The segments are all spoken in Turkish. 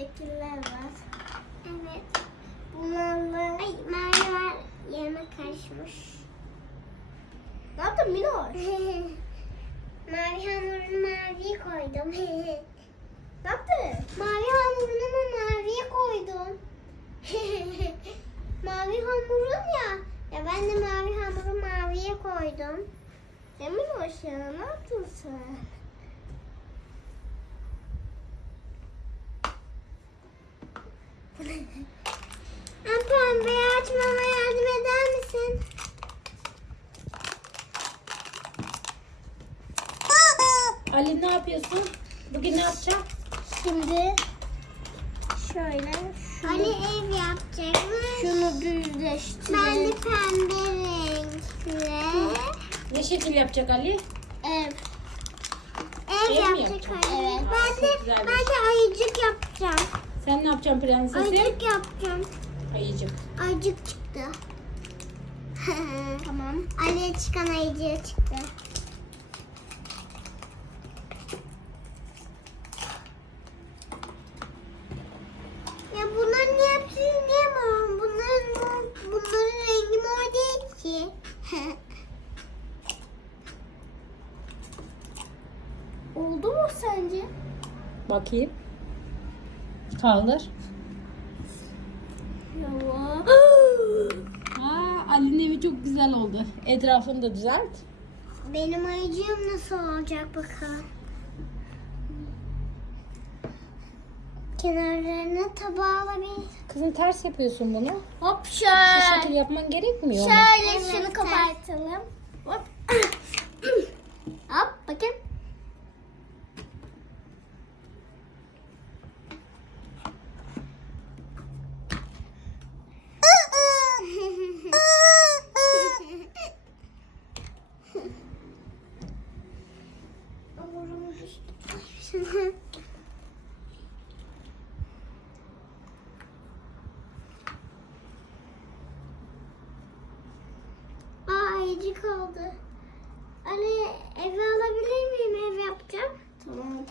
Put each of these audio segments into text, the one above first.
şekiller var. Evet. Bunlarla... Ay mavi var. Yerime karışmış. Ne yaptın Minoş? mavi hamurunu maviye koydum. ne yaptın? Mavi hamurunu mu maviye koydum. mavi hamurun ya. Ya ben de mavi hamuru maviye koydum. Ya Minoş ya ne yaptın sen? Ben pembeyi açmama yardım eder misin? Ali ne yapıyorsun? Bugün ne yapacaksın? Şimdi şöyle şunu, Ali ev yapacakmış. şunu düzleştir. Ben de pembe renkle Ne şekil yapacak Ali? ev. ev Ev mi yapacak yapacaksın? Ali. Evet. Ben de, güzelmiş. ben de ayıcık yapacağım. Sen ne yapacaksın prensesi? Ayıcık yapacağım. Ayıcık. Ayıcık çıktı. Tamam. Ali'ye çıkan ayıcık çıktı. Ya bunların hepsi niye mor? Bunların mor, bunların rengi mor değil ki. Oldu mu sence? Bakayım. Kaldır. Yavaş. Aa, Ali'nin evi çok güzel oldu. Etrafını da düzelt. Benim ayıcığım nasıl olacak bakalım. Kenarlarına tabağı alabilir. Kızım ters yapıyorsun bunu. Hop şöyle. şekil yapman gerekmiyor mu? Şöyle şunu evet. kabartalım. Hop. Hop bakın. Aa ayıcık oldu. Anne eve alabilir miyim? Ev yapacağım. Tamam.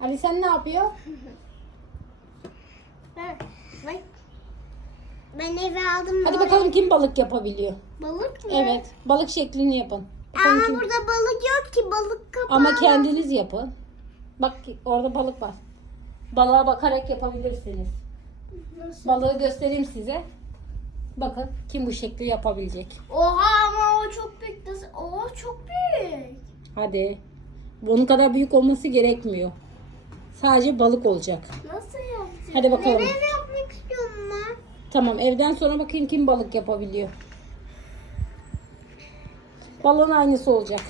Ali sen ne yapıyor? Bak. Bak. Ben eve aldım. Hadi bakalım kim balık yapabiliyor. Balık mı? Evet. Balık şeklini yapın. Ama kim- burada balık yok ki. Balık kapağı. Ama var. kendiniz yapın. Bak orada balık var. Balığa bakarak yapabilirsiniz. Nasıl? Balığı göstereyim size. Bakın kim bu şekli yapabilecek. Oha ama o çok büyük. Nasıl? Oo çok büyük. Hadi. Onun kadar büyük olması gerekmiyor. Sadece balık olacak. Nasıl yapacağız? Hadi bakalım. Ev yapmak istiyorum ben. Tamam evden sonra bakayım kim balık yapabiliyor. Balığın aynısı olacak.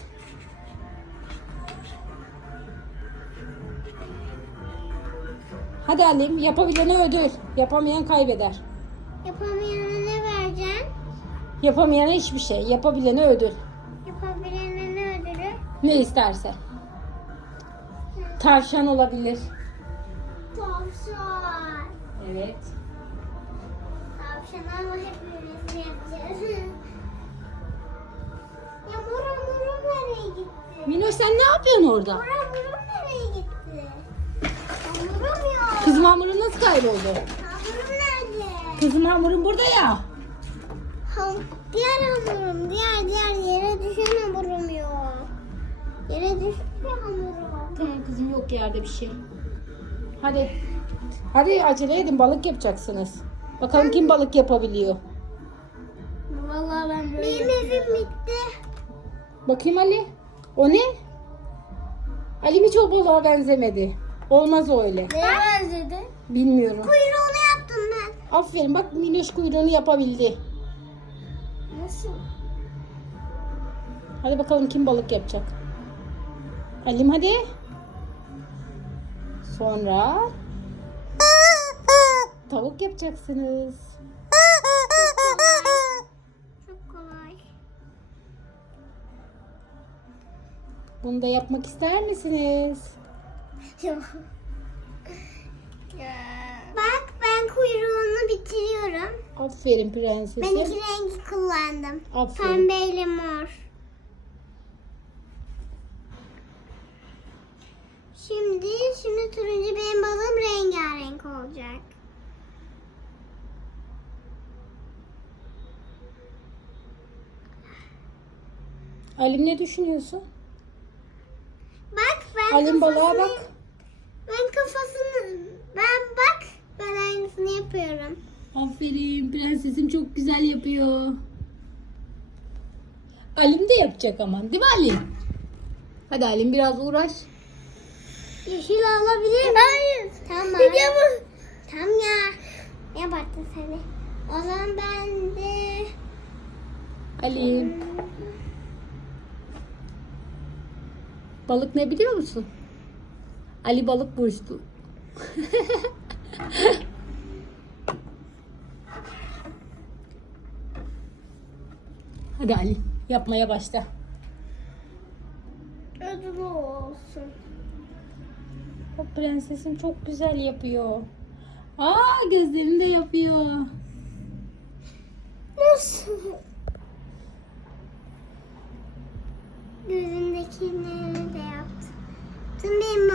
Hadi Alim yapabilene ödül. Yapamayan kaybeder. Yapamayana ne vereceksin? Yapamayana hiçbir şey. Yapabilene ödül. Yapabilene ne ödülü? Ne isterse. Tavşan olabilir. Tavşan. Evet. Tavşan ama hepimiz yapacağız. sen ne yapıyorsun orada? Mora nereye gitti? Hamurum yok. Kızım hamurun nasıl kayboldu? Hamurum nerede? Kızım hamurun burada ya. Ham diğer hamurum, diğer diğer yere düşen hamurum yok. Yere düştü hamurum. Tamam kızım yok yerde bir şey. Hadi. Hadi acele edin balık yapacaksınız. Bakalım kim balık yapabiliyor. Vallahi ben böyle Benim evim bitti. Bakayım Ali. O ne? Ali hiç o balığa benzemedi. Olmaz o öyle. Neye benzedi? Bilmiyorum. Kuyruğunu yaptım ben. Aferin bak Minoş kuyruğunu yapabildi. Nasıl? Hadi bakalım kim balık yapacak. Alim hadi. Sonra tavuk yapacaksınız. Bunu da yapmak ister misiniz? Bak ben kuyruğunu bitiriyorum. Aferin Ben prensesim. iki rengi kullandım. Aferin. Pembeyle mor. Şimdi, şimdi turuncu benim balım rengarenk olacak. Alim ne düşünüyorsun? Alim balığa kafasını- bak. Ben kafasını, ben bak ben aynısını yapıyorum. Aferin prensesim çok güzel yapıyor. Alim de yapacak ama değil mi Alim? Hadi Alim biraz uğraş. Yeşil alabilir miyim? Hayır. Tamam. Tamam ya. Ne yaptın seni? O zaman ben de... Alim. Balık ne biliyor musun? Ali balık burçlu. Hadi Ali yapmaya başla. Ödülü olsun. O prensesim çok güzel yapıyor. Aa gözlerini de yapıyor. Nasıl? Gözündekini de yaptım. Tüm benim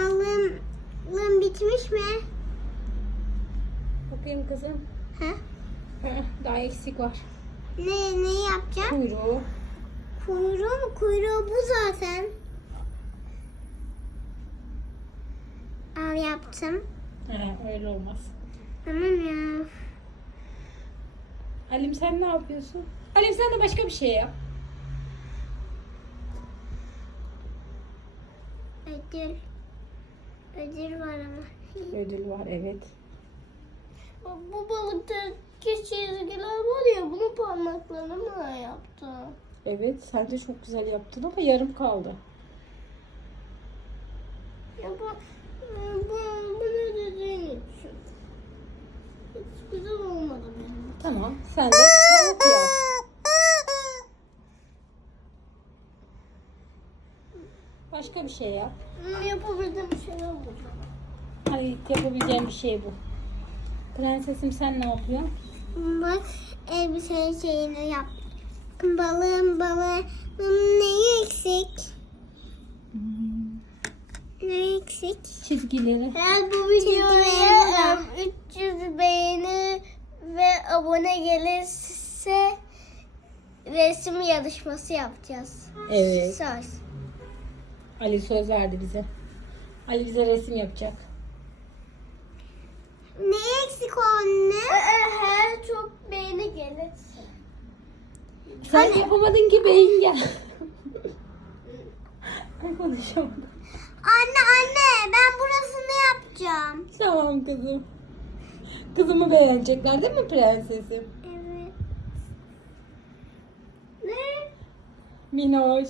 bitmiş mi? Bakayım kızım. Ha? Daha eksik var. Ne, ne yapacağım? Kuyruğu. Kuyruğu mu? Kuyruğu bu zaten. Al yaptım. He, öyle olmaz. Tamam ya. Halim sen ne yapıyorsun? Halim sen de başka bir şey yap. Ödül. Ödül var ama. Ödül var evet. Bu balıktaki çizgiler var ya bunu parmaklarımla yaptım. Evet sen de çok güzel yaptın ama yarım kaldı. Ya bu, bu, bu ne dediğin için. Hiç güzel olmadı benim. Tamam sen de tavuk yap. Başka bir şey yap. Bunu yapabildiğim şeyler bulacağım. Hadi yapabileceğim bir şey bu. Prensesim sen ne yapıyorsun? Bak elbise şeyini yap. Balığım balığım neyi eksik? Ne eksik? Çizgileri. Eğer bu videoya 300 beğeni ve abone gelirse resim yarışması yapacağız. Evet. Söz. Ali söz verdi bize. Ali bize resim yapacak. Ne eksik o anne? Eğer çok beğeni gelirse. Sen yapamadın ki beyin gel. Ay konuşamadım. Anne anne ben burasını yapacağım. Tamam kızım. Kızımı beğenecekler değil mi prensesim? Evet. Ne? Minoş.